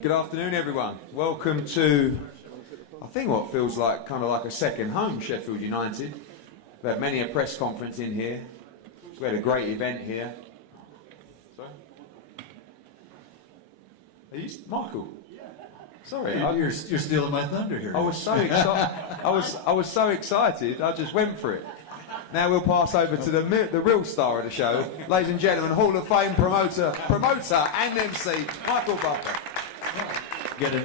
Good afternoon, everyone. Welcome to, I think, what feels like kind of like a second home, Sheffield United. We had many a press conference in here. We had a great event here. Sorry? Are you, Michael? Sorry, You're stealing my thunder here. I was so excited. I was so excited. I just went for it. Now we'll pass over to the real star of the show, ladies and gentlemen, Hall of Fame promoter and MC, Michael Buffer. Get it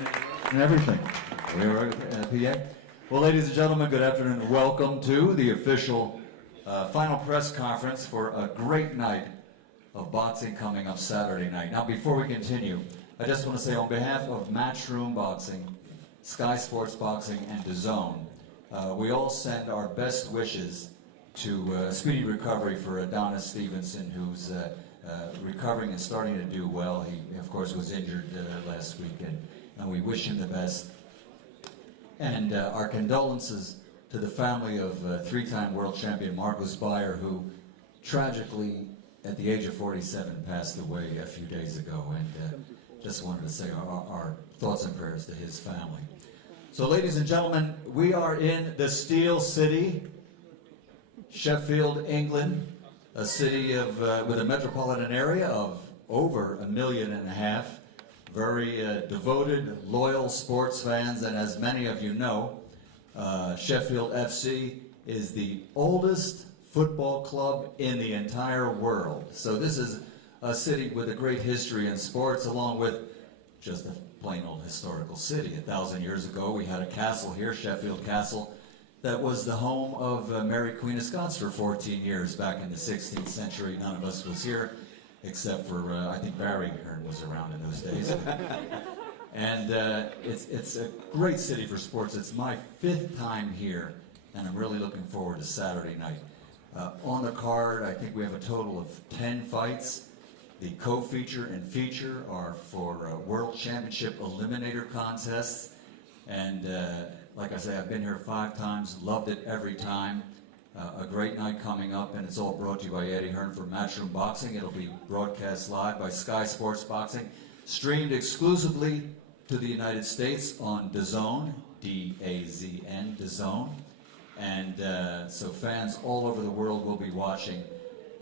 and everything. PA. Well, ladies and gentlemen, good afternoon. Welcome to the official final press conference for a great night of boxing coming up Saturday night. Now, before we continue, I just want to say on behalf of Matchroom Boxing, Sky Sports Boxing, and DAZN, we all send our best wishes to speedy recovery for Adonis Stevenson, who's recovering and starting to do well. He, of course, was injured last weekend, and we wish him the best. And our condolences to the family of three-time world champion Marcus Beyer, who tragically, at the age of 47, passed away a few days ago. And just wanted to say our thoughts and prayers to his family. So, ladies and gentlemen, we are in the Steel City, Sheffield, England, a city of with a metropolitan area of over 1.5 million. Very devoted, loyal sports fans, and as many of you know, Sheffield FC is the oldest football club in the entire world. So this is a city with a great history in sports, along with just a plain old historical city. 1,000 years ago, we had a castle here, Sheffield Castle, that was the home of Mary Queen of Scots for 14 years back in the 16th century. None of us was here, except for, I think Barry Hearn was around in those days. And it's a great city for sports. It's my 5th time here, and I'm really looking forward to Saturday night. On the card, I think we have a total of 10 fights. The co-feature and feature are for World Championship Eliminator contests. And like I say, I've been here 5 times, loved it every time. A great night coming up, and it's all brought to you by Eddie Hearn for Matchroom Boxing. It'll be broadcast live by Sky Sports Boxing, streamed exclusively to the United States on DAZN, D-A-Z-N, DAZN. And so fans all over the world will be watching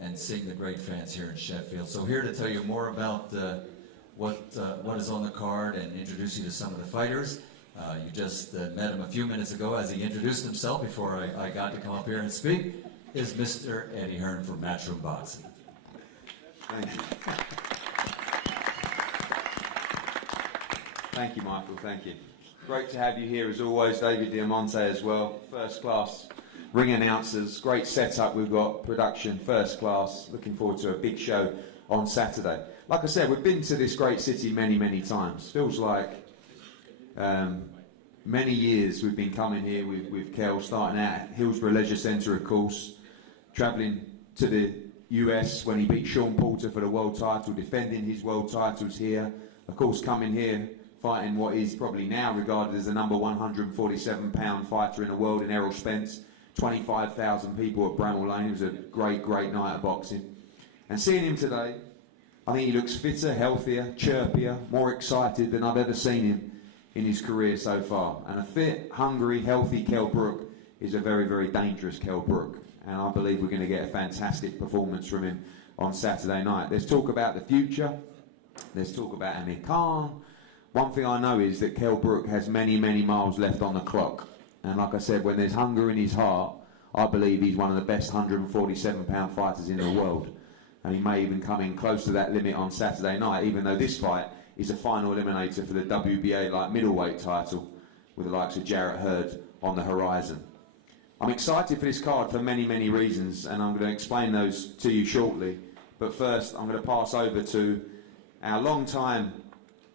and seeing the great fans here in Sheffield. So here to tell you more about what is on the card and introduce you to some of the fighters. You just met him a few minutes ago as he introduced himself before I got to come up here and speak, is Mr. Eddie Hearn from Matchroom Boxing. Thank you. Thank you, Michael, thank you. Great to have you here as always, David Diamante as well. First class ring announcers, great setup we've got, production, first class. Looking forward to a big show on Saturday. Like I said, we've been to this great city many, many times. Feels like many years we've been coming here with Kell, starting out at Hillsborough Leisure Centre, of course, travelling to the US when he beat Sean Porter for the world title, defending his world titles here, of course coming here, fighting what is probably now regarded as the number 147-pound fighter in the world in Errol Spence, 25,000 people at Bramall Lane. It was a great, great night of boxing. And seeing him today, I think he looks fitter, healthier, chirpier, more excited than I've ever seen him in his career so far. And a fit, hungry, healthy Kell Brook is a very, very dangerous Kell Brook. And I believe we're going to get a fantastic performance from him on Saturday night. Let's talk about the future. Let's talk about Amir Khan. One thing I know is that Kell Brook has many, many miles left on the clock. And like I said, when there's hunger in his heart, I believe he's one of the best 147-pound fighters in the world. And he may even come in close to that limit on Saturday night, even though this fight is a final eliminator for the WBA light middleweight title with the likes of Jarrett Hurd on the horizon. I'm excited for this card for many, many reasons, and I'm going to explain those to you shortly. But first, I'm going to pass over to our long-time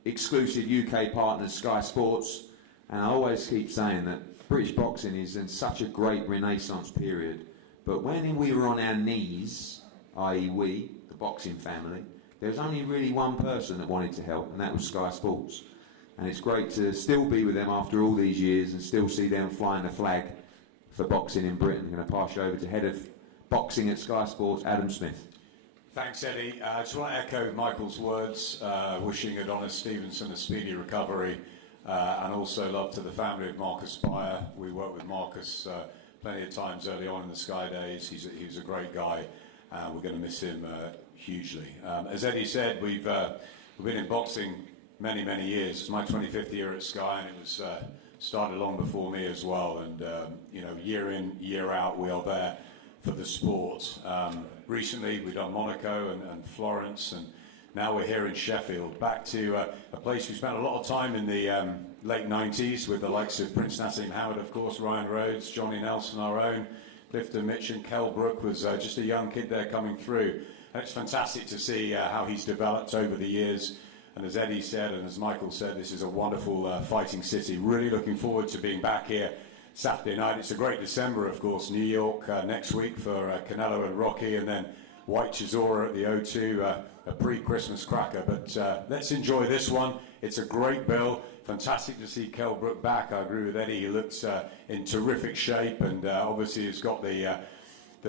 exclusive UK partners, Sky Sports. And I always keep saying that British boxing is in such a great renaissance period. But when we were on our knees, i.e. we, the boxing family, there's only really one person that wanted to help, and that was Sky Sports. And it's great to still be with them after all these years and still see them flying the flag for boxing in Britain. I'm going to pass you over to Head of Boxing at Sky Sports, Adam Smith. Thanks, Eddie. I just want to echo Michael's words, wishing Adonis Stevenson a speedy recovery, and also love to the family of Marcus Beyer. We worked with Marcus plenty of times early on in the Sky Days. He's a great guy, and we're going to miss him hugely. As Eddie said, we've been in boxing many, many years. It's my 25th year at Sky, and it was started long before me as well. And you know, year in, year out, we are there for the sport. Recently, we've done Monaco and Florence, and now we're here in Sheffield, back to a place we spent a lot of time in the late 90s with the likes of Prince Nassim Howard, of course, Ryan Rhodes, Johnny Nelson, our own, Clifton Mitch, and Kell Brook was just a young kid there coming through. And it's fantastic to see how he's developed over the years. And as Eddie said, and as Michael said, this is a wonderful fighting city. Really looking forward to being back here Saturday night. It's a great December, of course. New York next week for Canelo and Rocky, and then White Chisora at the O2, a pre-Christmas cracker. But let's enjoy this one. It's a great bill. Fantastic to see Kell Brook back. I agree with Eddie. He looks in terrific shape, and obviously he's got the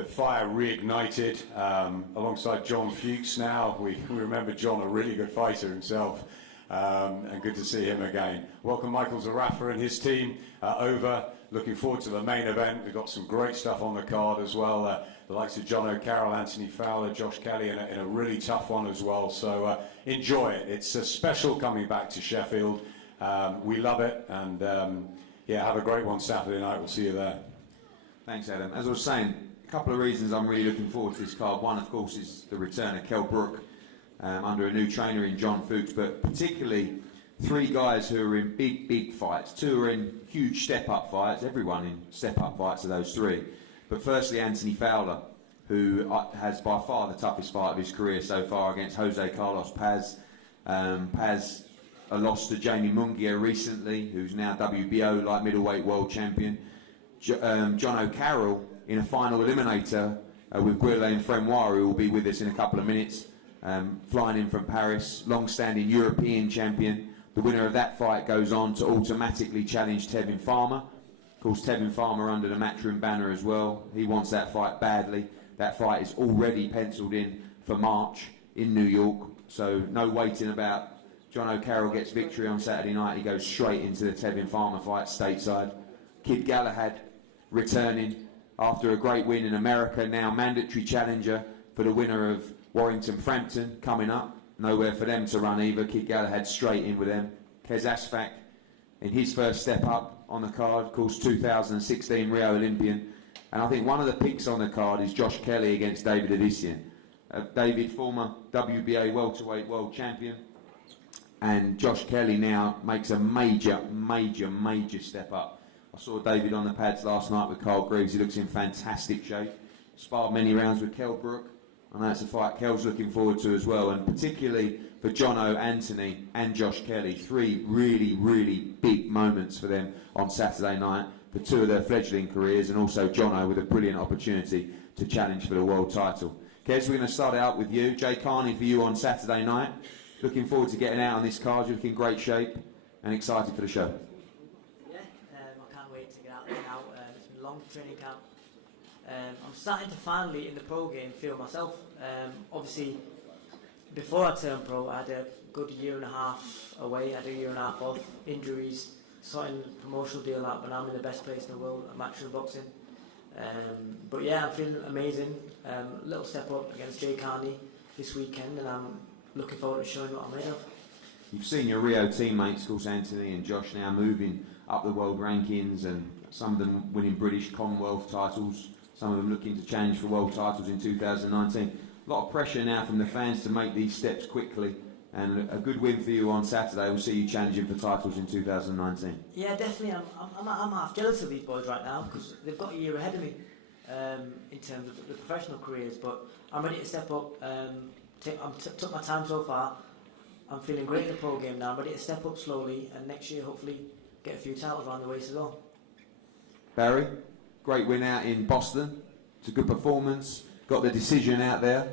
fire reignited alongside John Fuchs now. We remember John, a really good fighter himself, and good to see him again. Welcome Michael Zerafa and his team over. Looking forward to the main event. We've got some great stuff on the card as well. The likes of John O'Carroll, Anthony Fowler, Josh Kelly in a really tough one as well. So enjoy it. It's a special coming back to Sheffield. We love it, and yeah, have a great one Saturday night. We'll see you there. Thanks, Adam. As I was saying, a couple of reasons I'm really looking forward to this card. One, of course, is the return of Kell Brook under a new trainer in John Fuchs, but particularly three guys who are in big fights. Two are in huge step-up fights. Everyone in step-up fights are those three. But firstly, Anthony Fowler, who has by far the toughest fight of his career so far against Jose Carlos Paz. Paz lost to Jamie Munguia recently, who's now WBO light middleweight world champion. John O'Carroll in a final eliminator with Guerlain Fremoir, who will be with us in a couple of minutes, flying in from Paris, long-standing European champion. The winner of that fight goes on to automatically challenge Tevin Farmer. Of course, Tevin Farmer under the Matchroom banner as well. He wants that fight badly. That fight is already penciled in for March in New York, so no waiting about. John O'Carroll gets victory on Saturday night. He goes straight into the Tevin Farmer fight stateside. Kid Galahad returning after a great win in America, now mandatory challenger for the winner of Warrington Frampton coming up. Nowhere for them to run either. Kid Galahad straight in with them. Kez Asfak in his first step up on the card, of course 2016 Rio Olympian. And I think one of the picks on the card is Josh Kelly against David Adisian. David, former WBA welterweight world champion. And Josh Kelly now makes a major step up. I saw David on the pads last night with Carl Greaves. He looks in fantastic shape. Sparred many rounds with Kell Brook. I know it's a fight Kell's looking forward to as well, and particularly for Jono, Anthony and Josh Kelly. Three really big moments for them on Saturday night for two of their fledgling careers, and also Jono with a brilliant opportunity to challenge for the world title. Kez, we're going to start it out with you. Jay Carney for you on Saturday night. Looking forward to getting out on this card. You're looking in great shape and excited for the show. Yeah, I can't wait to get out there now. It's been a long training camp. I'm starting to finally, in the pro game, feel myself. Obviously, before I turned pro, I had a good year and a half away. I had a year and a half off, injuries, sorting promotional deal out, but now I'm in the best place in the world at Matchroom Boxing. But yeah, I'm feeling amazing. Little step up against Jay Carney this weekend, and I'm looking forward to showing what I'm made of. You've seen your Rio teammates, of course, Anthony and Josh, now moving up the world rankings, and some of them winning British Commonwealth titles, some of them looking to challenge for world titles in 2019. A lot of pressure now from the fans to make these steps quickly, and a good win for you on Saturday will see you challenging for titles in 2019. Yeah, definitely. I'm half jealous of these boys right now because they've got a year ahead of me in terms of the professional careers, but I'm ready to step up. Took my time so far. I'm feeling great in the pro game now. I'm ready to step up slowly, and next year hopefully get a few titles around the waist as well. Barry, great win out in Boston. It's a good performance. Got the decision out there,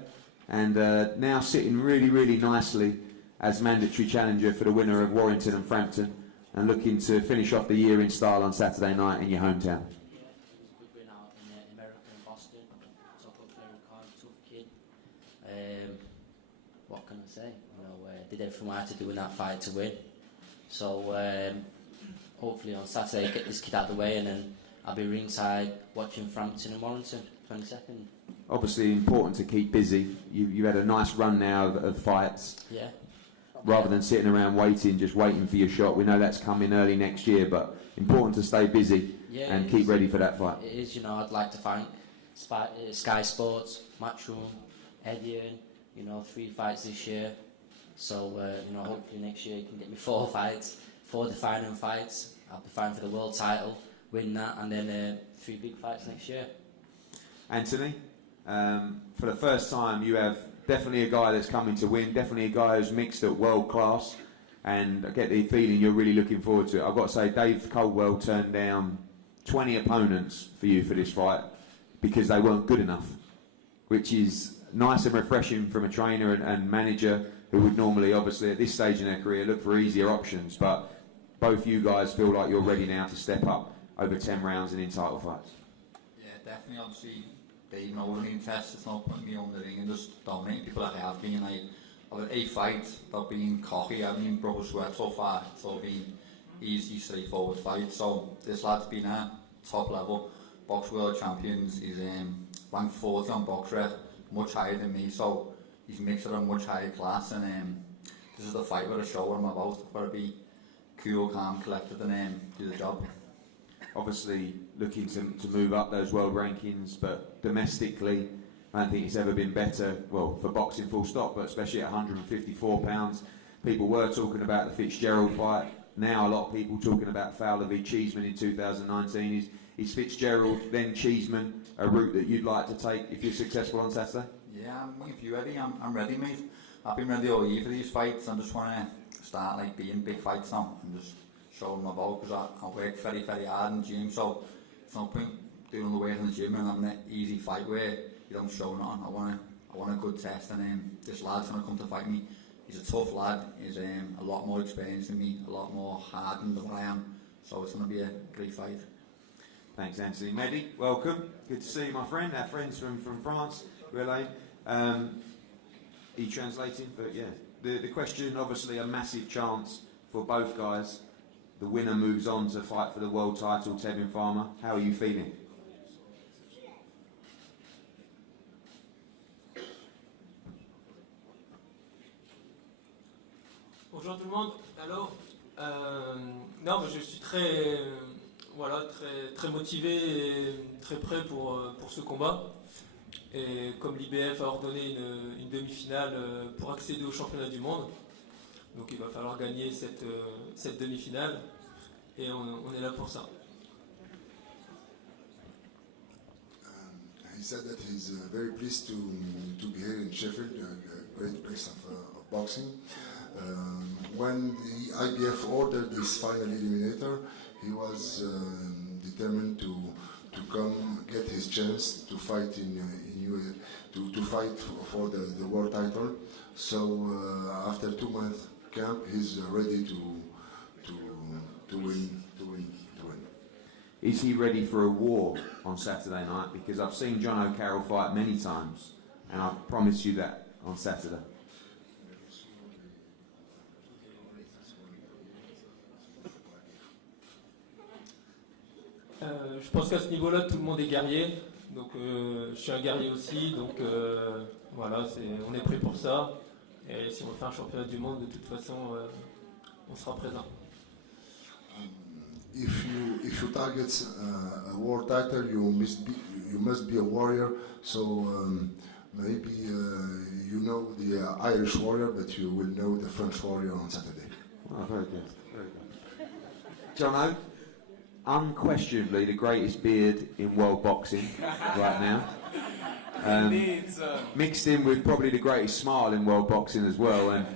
and now sitting really nicely as mandatory challenger for the winner of Warrington and Frampton, and looking to finish off the year in style on Saturday night in your hometown. Yeah, it was a good win out in America and Boston. Top up player card, tough kid. did everything I had to do in that fight to win. So hopefully on Saturday get this kid out of the way, and then I'll be ringside watching Frampton and Warrington, 22nd. Obviously important to keep busy. You had a nice run now of fights. Yeah. Rather than sitting around just waiting for your shot. We know that's coming early next year, but important to stay busy and keep ready for that fight. It is, you know, I'd like to thank Sky Sports, Matchroom, Edian, you know, 3 fights this year. So, you know, hopefully next year you can get me 4 fights, 4 defining fights. I'll be fighting for the world title, win that, and then 3 big fights next year. Anthony, for the first time you have definitely a guy that's coming to win, definitely a guy who's mixed at world class, and I get the feeling you're really looking forward to it. I've got to say, Dave Coldwell turned down 20 opponents for you for this fight because they weren't good enough, which is nice and refreshing from a trainer and manager who would normally, obviously, at this stage in their career, look for easier options. But both you guys feel like you're ready now to step up over 10 rounds in title fights. Yeah, definitely. Obviously, Dave knows me in tests. It's not putting me on the ring and just dominating people like I have been. I've had 8 fights. They've been cocky. I haven't broke a sweat so far. It's all been easy, straightforward fights. So this lad's been at top level. Box world champions. He's ranked 40 on BoxRec, much higher than me. So he's mixed at a much higher class. And this is the fight where I show what I'm about. I've got to be cool, calm, collected, and do the job. Obviously looking to move up those world rankings, but domestically I don't think it's ever been better, well, for boxing full stop, but especially at 154 pounds. People were talking about the Fitzgerald fight. Now a lot of people talking about Fowler v Cheeseman in 2019. Is Fitzgerald then Cheeseman a route that you'd like to take if you're successful on Saturday? Yeah, if you're ready, I'm ready, mate. I've been ready all year for these fights. I just want to start like being big fights now and just show them about, because I work very, very hard in the gym, so it's no point doing all the work in the gym and having an easy fight where you don't show nothing. I want a good test, and this lad's going to come to fight me. He's a tough lad. He's a lot more experienced than me, a lot more hardened than what I am, so it's going to be a great fight. Thanks, Anthony. Mehdi, welcome. Good to see you, my friend. Our friends from France, Relay. Are you translating? But yeah, the question, obviously a massive chance for both guys. The winner moves on to fight for the world title, Tevin Farmer. How are you feeling? Bonjour tout le monde. Alors, non, mais je suis très, voilà, très motivé et très prêt pour ce combat. Et comme l'IBF a ordonné une demi-finale pour accéder au championnat du monde, donc il va falloir gagner cette demi-finale, et on est là pour ça. He said that he's very pleased to be here in Sheffield, a great place of boxing. When the IBF ordered this final eliminator, he was determined to come get his chance to fight to fight for the world title. So after 2 months camp, he's ready to win. Is he ready for a war on Saturday night? Because I've seen John O'Carroll fight many times, and I promise you that on Saturday. Je pense qu'à ce niveau-là, tout le monde est guerrier. Donc, je suis un guerrier aussi. Donc, voilà, on est prêt pour ça. Et si on fait un championnat du monde, de toute façon, on sera présent. If you target a world title, you must be a warrior. So maybe you know the Irish warrior, but you will know the French warrior on Saturday. Oh, very good, very good. Jono, unquestionably the greatest beard in world boxing right now. Indeed, sir. Mixed in with probably the greatest smile in world boxing as well. And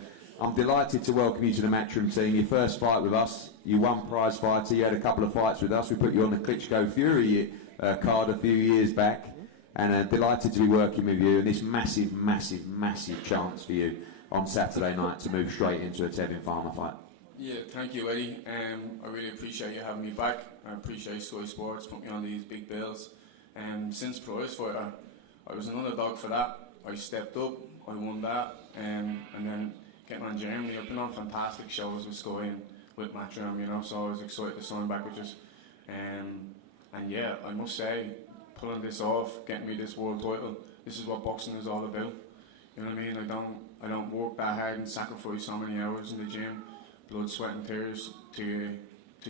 I'm delighted to welcome you to the Matchroom team. Your first fight with us, you won prize fighter, you had a couple of fights with us. We put you on the Klitschko Fury card a few years back, and delighted to be working with you. And this massive, massive, massive chance for you on Saturday night to move straight into a Tevin Farmer fight. Yeah, thank you, Eddie. I really appreciate you having me back. I appreciate Sky Sports putting me on these big bills. Since prize fighter, I was an underdog for that. I stepped up, I won that, and then getting on Germany. I've been on fantastic shows with Sky and with Matchroom, you know, so I was excited to sign back with us. And yeah, I must say, pulling this off, getting me this world title, this is what boxing is all about. You know what I mean? I don't work that hard and sacrifice so many hours in the gym, blood, sweat and tears to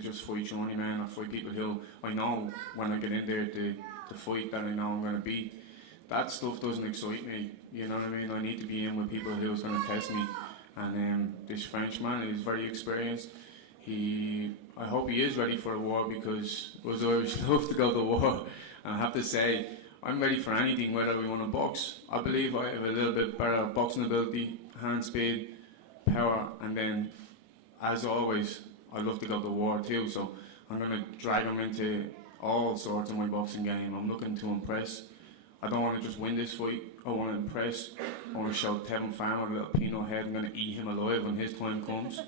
just fight Johnny, man. I fight people who I know when I get in there to fight that I know I'm going to beat. That stuff doesn't excite me, you know what I mean? I need to be in with people who's going to test me. And this Frenchman is very experienced. I hope he is ready for a war, because us Irish love to go to war. And I have to say, I'm ready for anything, whether we want to box. I believe I have a little bit better boxing ability, hand speed, power, and then, as always, I love to go to war too. So I'm going to drag him into all sorts of my boxing game. I'm looking to impress. I don't want to just win this fight. I want to impress. I want to show Tevin Farmer a little peanut head. I'm going to eat him alive when his time comes.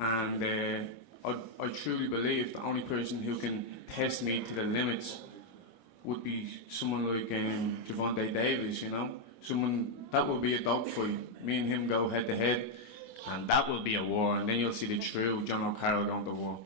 And I truly believe the only person who can test me to the limits would be someone like Javante Davis, you know? Someone, that will be a dogfight. Me and him go head to head, and that will be a war, and then you'll see the true John O'Carroll going to war.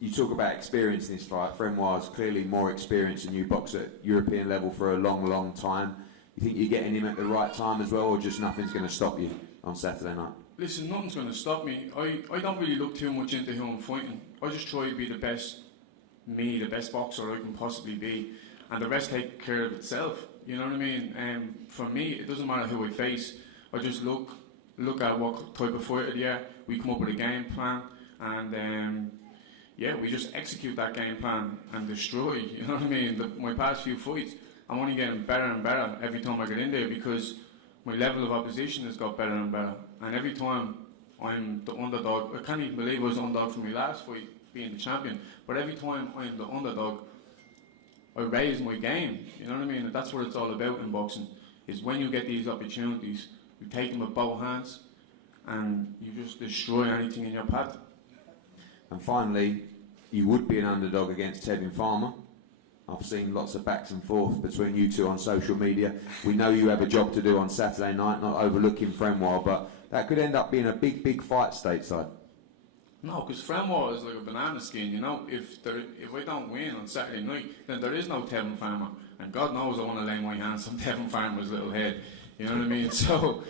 You talk about experience in this fight. Frenoir's clearly more experienced than you, box at European level for a long, long time. You think you're getting him at the right time as well, or just nothing's going to stop you on Saturday night? Listen, nothing's going to stop me. I don't really look too much into who I'm fighting. I just try to be the best me, the best boxer I can possibly be, and the rest take care of itself. You know what I mean? For me, it doesn't matter who I face. I just look at what type of fighter they are. We come up with a game plan, and yeah, we just execute that game plan and destroy. You know what I mean? My past few fights, I'm only getting better and better every time I get in there, because my level of opposition has got better and better. And every time I'm the underdog, I can't even believe I was underdog for my last fight, being the champion. But every time I'm the underdog, I raise my game. You know what I mean? And that's what it's all about in boxing, is when you get these opportunities, you take them with both hands and you just destroy anything in your path. And finally, you would be an underdog against Tevin Farmer. I've seen lots of backs and forth between you two on social media. We know you have a job to do on Saturday night, not overlooking Frenoir, but that could end up being a big, big fight stateside. No, because Frenoir is like a banana skin, you know. If I don't win on Saturday night, then there is no Tevin Farmer. And God knows I want to lay my hands on Tevin Farmer's little head. You know what I mean? So,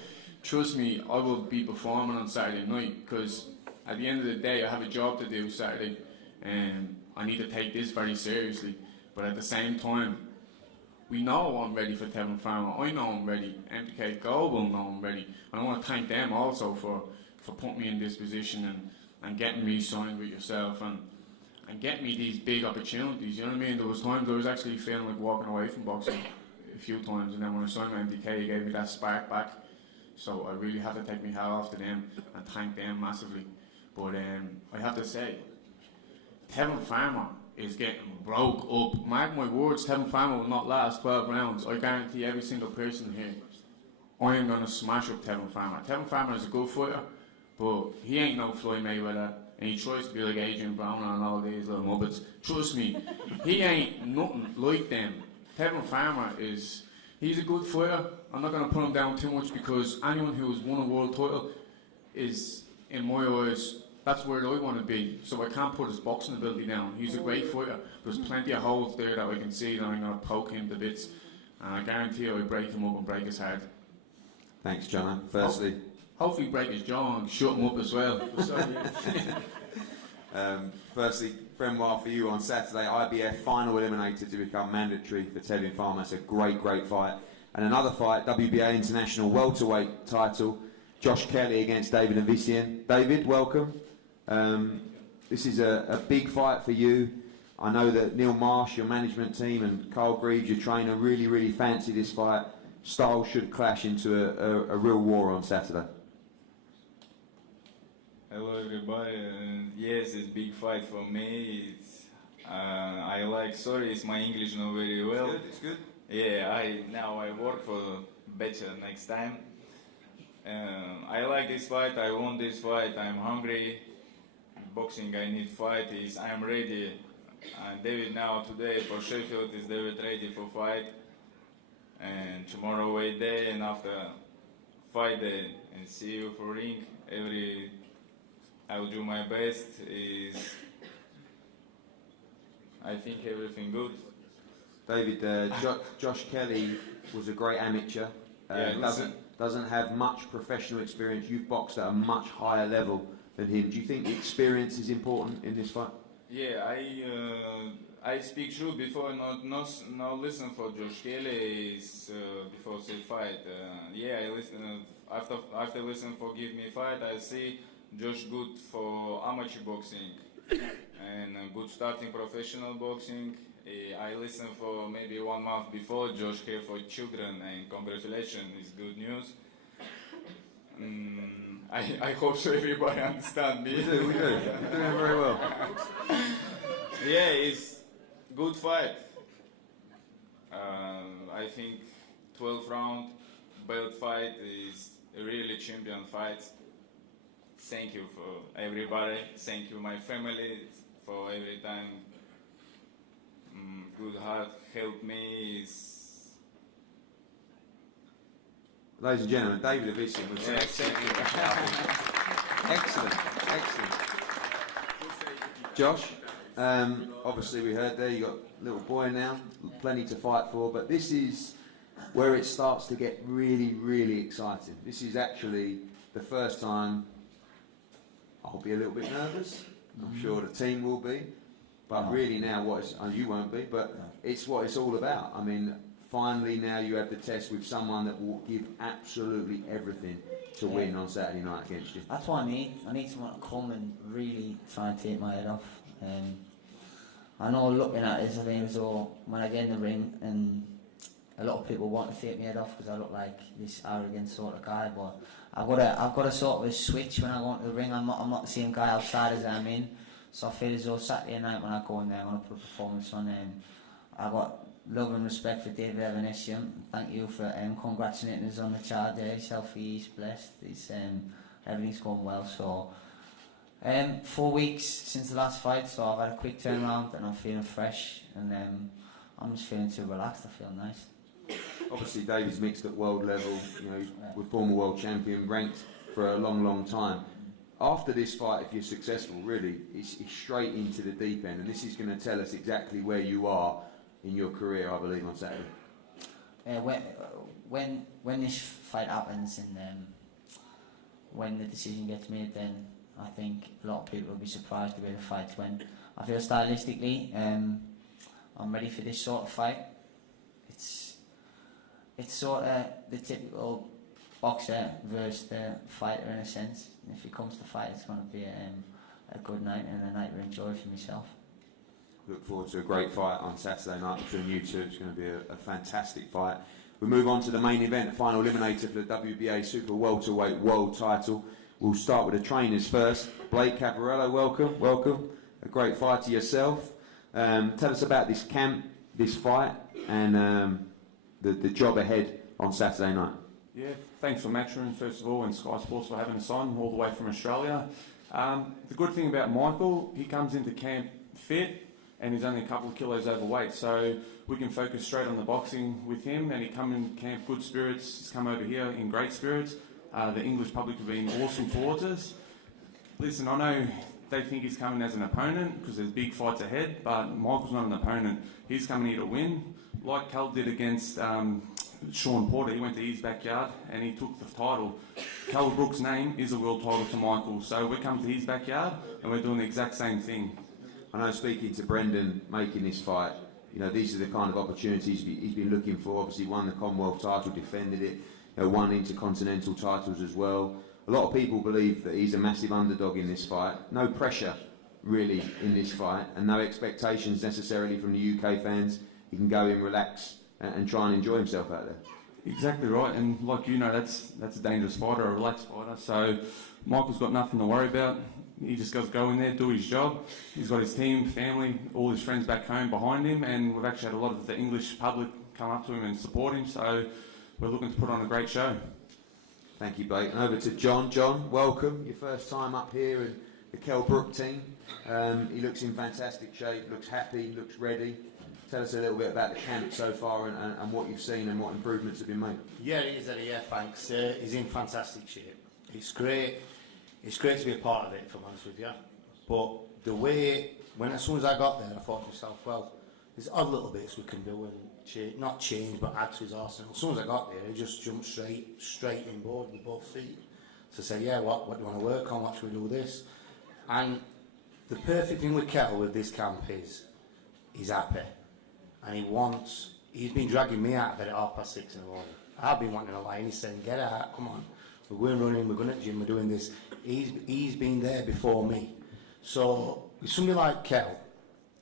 trust me, I will be performing on Saturday night, because at the end of the day, I have a job to do Saturday, and I need to take this very seriously. But at the same time, we know I'm ready for Tevin Farmer. I know I'm ready. MTK Gold will know I'm ready. And I want to thank them also for putting me in this position and getting me signed with yourself and getting me these big opportunities. You know what I mean? There was times I was actually feeling like walking away from boxing a few times, and then when I signed with MTK, he gave me that spark back. So I really have to take my hat off to them and thank them massively. But I have to say, Tevin Farmer is getting broke up. Mark my words, Tevin Farmer will not last 12 rounds. I guarantee every single person here, I am going to smash up Tevin Farmer. Tevin Farmer is a good fighter, but he ain't no Floyd Mayweather, and he tries to be like Adrian Brown and all these little muppets. Trust me, he ain't nothing like them. Tevin Farmer he's a good fighter. I'm not going to put him down too much, because anyone who has won a world title is, in my eyes, that's where I want to be. So I can't put his boxing ability down. He's a great fighter. There's plenty of holes there that I can see that I'm going to poke him to bits. And I guarantee I'll break him up and break his heart. Thanks, John. Firstly, hopefully break his jaw and shut him up as well. Firstly, Frenoir, for you on Saturday, IBF final eliminator to become mandatory for Tevin Farmer. It's a great, great fight. And another fight, WBA International welterweight title, Josh Kelly against David Invician. David, welcome. This is a big fight for you. I know that Neil Marsh, your management team, and Carl Greaves, your trainer, really, really fancy this fight. Styles should clash into a real war on Saturday. Hello everybody, yes, it's a big fight for me. I like, sorry, it's my English not very well. It's good. Yeah, I work for better next time. I like this fight, I want this fight, I'm hungry. Boxing, I need fight, I'm ready. David now today for Sheffield, is David ready for fight? And tomorrow weight day, and after fight day and see you for ring. I will do my best. I think everything good. David, Josh Kelly was a great amateur. Doesn't have much professional experience. You've boxed at a much higher level than him. Do you think experience is important in this fight? Yeah, I speak true before not listen for Josh Kelly before the fight. I listen after listen for give me fight. I see Josh good for amateur boxing and good starting professional boxing. I listen for maybe 1 month before Josh here for children, and congratulations, it's good news. I hope so everybody understand me. We do. You're doing very well. Yeah, it's good fight. I think 12 round belt fight is a really champion fight. Thank you for everybody. Thank you my family for every time. Good heart help me. Ladies and gentlemen, David Avicin was excellent. Josh, obviously we heard there you got a little boy now, plenty to fight for, but this is where it starts to get really, really exciting. This is actually the first time I'll be a little bit nervous. I'm sure the team will be. But really now, you won't be, but it's what it's all about. I mean, finally now you have the test with someone that will give absolutely everything to win on Saturday night against you. That's what I need. I need someone to come and really try and take my head off. I know looking at it, I think as though when I get in the ring, and a lot of people want to take my head off because I look like this arrogant sort of guy, but I've got a sort of a switch when I go into the ring. I'm not the same guy outside as I'm in. So I feel as though Saturday night when I go in there, I'm going to put a performance on. I've got love and respect for David Evanesium. Thank you for congratulating us on the chart there. He's healthy, he's blessed, everything's going well. So 4 weeks since the last fight, so I've had a quick turnaround and I'm feeling fresh, and I'm just feeling too relaxed. I feel nice. Obviously David's mixed at world level, we're former world champion, ranked for a long, long time. After this fight, if you're successful, really, it's straight into the deep end, and this is going to tell us exactly where you are in your career, I believe, on Saturday. When this fight happens and when the decision gets made, then I think a lot of people will be surprised the way the fight went. I feel stylistically, I'm ready for this sort of fight. It's sort of the typical boxer versus the fighter in a sense. And if it comes to fight, it's going to be a good night and a night to enjoy for myself. Look forward to a great fight on Saturday night between you two. It's going to be a fantastic fight. We move on to the main event, final eliminator for the WBA Super Welterweight World Title. We'll start with the trainers first. Blake Caparello, welcome. A great fight to yourself. Tell us about this camp, this fight, and the job ahead on Saturday night. Yeah, thanks for Matchroom first of all, and Sky Sports for having us on all the way from Australia. The good thing about Michael, he comes into camp fit and he's only a couple of kilos overweight, so we can focus straight on the boxing with him, and he come in camp good spirits. He's come over here in great spirits. The English public have been awesome towards us. Listen, I know they think he's coming as an opponent because there's big fights ahead, but Michael's not an opponent. He's coming here to win, like Kell did against Sean Porter. He went to his backyard and he took the title. Kell Brooks' name is a world title to Michael, so we're coming to his backyard and we're doing the exact same thing. I know, speaking to Brendan, making this fight, these are the kind of opportunities he's been looking for. Obviously won the Commonwealth title, defended it, won intercontinental titles as well. A lot of people believe that he's a massive underdog in this fight. No pressure really in this fight, and no expectations necessarily from the UK fans. He can go in, relax, and try and enjoy himself out there. Exactly right, and like that's a dangerous fighter, a relaxed fighter. So Michael's got nothing to worry about. He just got to go in there, do his job. He's got his team, family, all his friends back home behind him, and we've actually had a lot of the English public come up to him and support him. So we're looking to put on a great show. Thank you, Blake. And over to John. John, welcome. Your first time up here in the Kell Brook team. He looks in fantastic shape, looks happy, looks ready. tell us a little bit about the camp so far and what you've seen and what improvements have been made. Yeah, he is, Eddie. Yeah, thanks. He's in fantastic shape. It's great. It's great to be a part of it, if I'm honest with you. But the way, as soon as I got there, I thought to myself, well, there's odd little bits we can do and not change, but add to his arsenal. As soon as I got there, he just jumped straight in board with both feet. So I said, yeah, what do you want to work on? What should we do with this? And the perfect thing with Kell with this camp is he's happy. And he's been dragging me out of bed at 6:30 in the morning. I've been wanting to lie, and he's saying, get out, come on. We're going running, we're going to the gym, we're doing this. He's been there before me. So with somebody like Kell,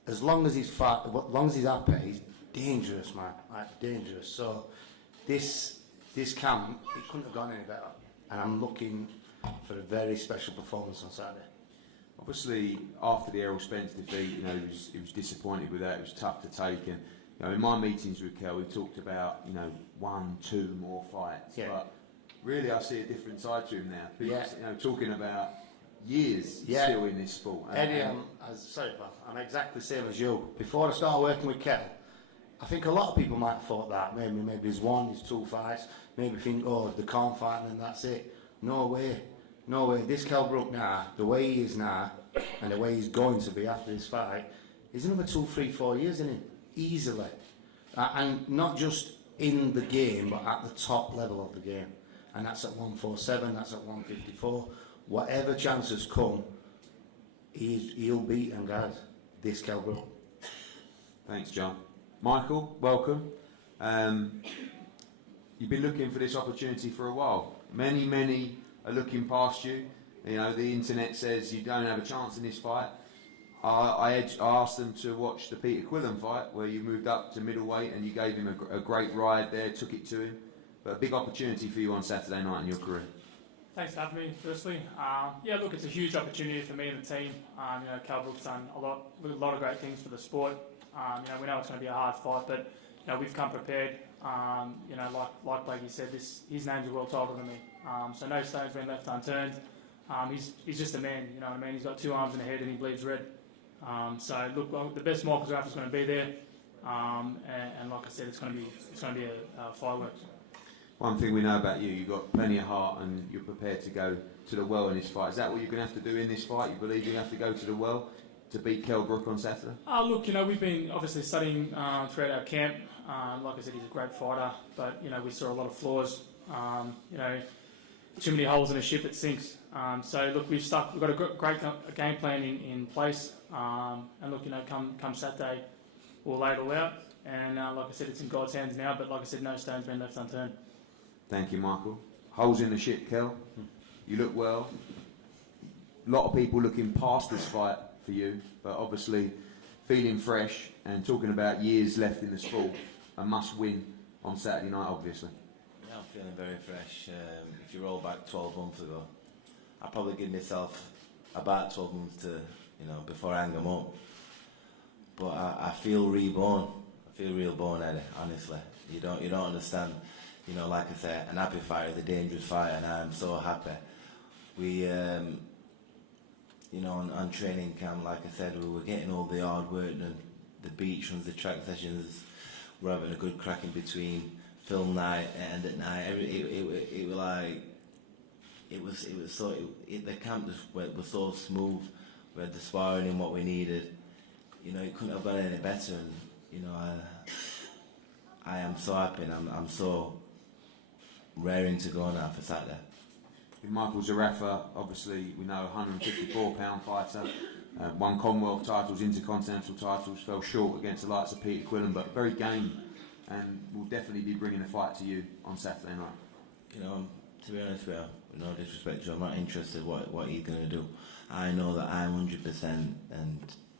as long as he's fat, as long as he's happy, he's dangerous, man, like dangerous. So this camp, it couldn't have gone any better. And I'm looking for a very special performance on Saturday. Obviously, after the Errol Spence defeat, you know, he was disappointed with that. It was tough to take. And you know, in my meetings with Kell, we talked about 1, 2 more fights. Yeah. But really, I see a different side to him now. Yeah. You know, talking about years Yeah. still in this sport. Eddie, sorry, pal, I'm exactly the same as you. Before I started working with Kell, I think a lot of people might have thought that. Maybe there's 1, there's 2 fights. Maybe think, oh, they can't fight and then that's it. No way. No way. This Kell Brook now, the way he is now, and the way he's going to be after this fight, is another 2, 3, 4 years in him. Easily. And not just in the game, but at the top level of the game. And that's at 147, that's at 154. Whatever chances come, he'll beat them, guys. This Kell Brook. Thanks, John. Michael, welcome. You've been looking for this opportunity for a while. Many are looking past you. You know, the internet says you don't have a chance in this fight. I asked them to watch the Peter Quillen fight, where you moved up to middleweight and you gave him a great ride there, took it to him. But a big opportunity for you on Saturday night in your career. Thanks for having me, firstly. Yeah, look, it's a huge opportunity for me and the team. Kell Brooks done a lot of great things for the sport. We know it's going to be a hard fight, but we've come prepared. Like Blakey said, his name's a world title to me. So no stone's been left unturned. He's just a man, you know what I mean? He's got 2 arms and a head and he bleeds red. So look, the best Michael Zerafa is going to be there. And like I said, it's going to be a fireworks. One thing we know about you, you've got plenty of heart and you're prepared to go to the well in this fight. Is that what you're going to have to do in this fight? You believe you have to go to the well to beat Kell Brook on Saturday? Look, we've been obviously studying throughout our camp. Like I said, he's a great fighter, but we saw a lot of flaws. Too many holes in a ship, it sinks. So look, we've got a great game plan in place. And look, come Saturday, we'll lay it all out. And like I said, it's in God's hands now. But like I said, no stone's been left unturned. Thank you, Michael. Holes in the ship, Kell. You look well. A lot of people looking past this fight for you, but obviously feeling fresh and talking about years left in the sport. A must-win on Saturday night, obviously. Yeah, I'm feeling very fresh. If you roll back 12 months ago, I probably give myself about 12 months to, before I hang them up. But I feel reborn. I feel reborn, Eddie. Honestly, you don't understand. Like I said, an happy fighter is a dangerous fighter, and I'm so happy. We, on training camp, like I said, we were getting all the hard work done, the beach runs, the track sessions. We're having a good crack in between film night and at night. The camp just was so smooth. We had the sparring in what we needed. It couldn't have gone any better. And I am so happy. And I'm so raring to go now for Saturday. With Michael Zerafa, obviously we know 154-pound fighter, won Commonwealth titles, Intercontinental titles, fell short against the likes of Peter Quillen, but very game, and will definitely be bringing the fight to you on Saturday night. To be honest with you, with no disrespect, I'm not interested what he's going to do. I know that I'm 100% and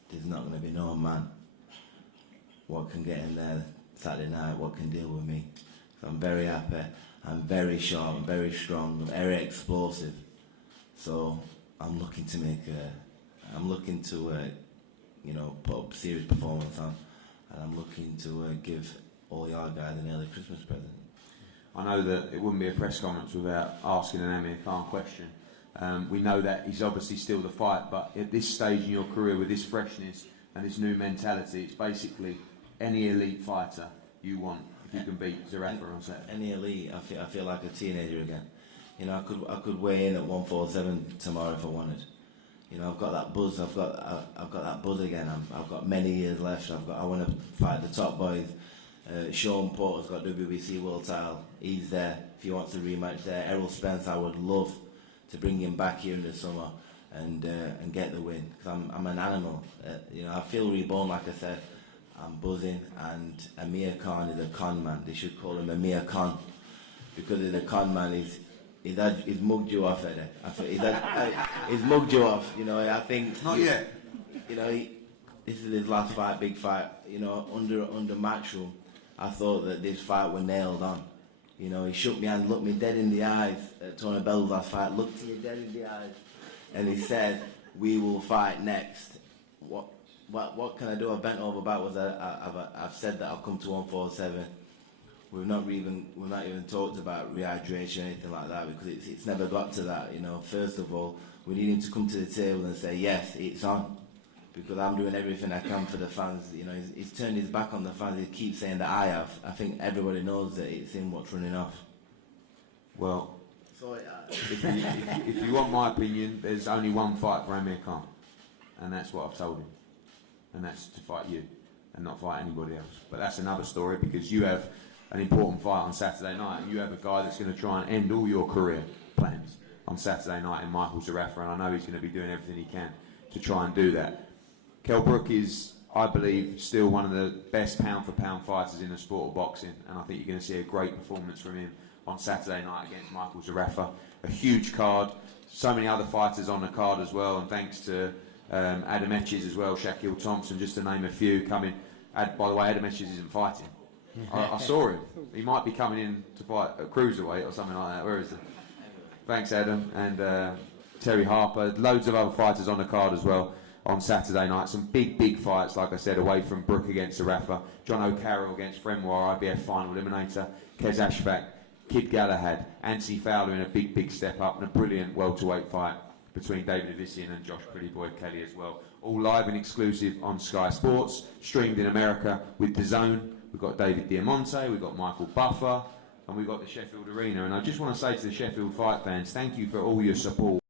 there's not going to be no man what can get in there Saturday night, what can deal with me. So I'm very happy. I'm very sharp, I'm very strong, I'm very explosive. So I'm looking to put up a serious performance on, and I'm looking to give all your guys an early Christmas present. I know that it wouldn't be a press conference without asking an Amir Khan question. We know that he's obviously still the fight, but at this stage in your career with this freshness and this new mentality, it's basically any elite fighter you want if you can beat Zerafa on Saturday? Any elite, I feel like a teenager again. You know, I could weigh in at 147 tomorrow if I wanted. You know, I've got that buzz. I've got that buzz again. I've got many years left. I want to fight the top boys. Sean Porter's got WBC world title. He's there. If he wants a rematch there, Errol Spence, I would love to bring him back here in the summer and get the win, because I'm an animal. You know, I feel reborn. Like I said, I'm buzzing. And Amir Khan is a con man. They should call him Amir Khan, because he's a con man. He's mugged you off, Eddie. He's mugged you off. You know, I think. Not yet. You know, this is his last fight, big fight. You know, under Matchroom, I thought that this fight was nailed on. You know, he shook me and looked me dead in the eyes at Tony Bell's last fight. Looked me dead in the eyes, and he said, "We will fight next." What can I do? I bent over backwards. I've said that I'll come to 147. We've not even talked about rehydration or anything like that, because it's never got to that. You know, first of all, we need him to come to the table and say, yes, it's on, because I'm doing everything I can for the fans. You know, he's turned his back on the fans. He keeps saying that I have. I think everybody knows that it's him what's running off. Well, so, if you want my opinion, there's only one fight for Amir Khan, and that's what I've told him, and that's to fight you, and not fight anybody else. But that's another story, because you have an important fight on Saturday night, and you have a guy that's going to try and end all your career plans on Saturday night in Michael Zerafa, and I know he's going to be doing everything he can to try and do that. Kell Brook is, I believe, still one of the best pound-for-pound fighters in the sport of boxing, and I think you're going to see a great performance from him on Saturday night against Michael Zerafa. A huge card, so many other fighters on the card as well, and thanks to Adam Etches as well, Shaquille Thompson, just to name a few coming. By the way, Adam Etches isn't fighting. I saw him. He might be coming in to fight a cruiserweight or something like that. Where is he? Thanks, Adam. And Terry Harper. Loads of other fighters on the card as well on Saturday night. Some big fights, like I said, away from Brook against Zerafa. John O'Carroll against Fremwar, IBF final eliminator. Kez Ashfaq, Kid Galahad. Anthony Fowler in a big step up. And a brilliant welterweight fight between David Avician and Josh Pretty Boy Kelly as well. All live and exclusive on Sky Sports. Streamed in America with DAZN. We've got David Diamante, we've got Michael Buffer, and we've got the Sheffield Arena. And I just want to say to the Sheffield fight fans, thank you for all your support.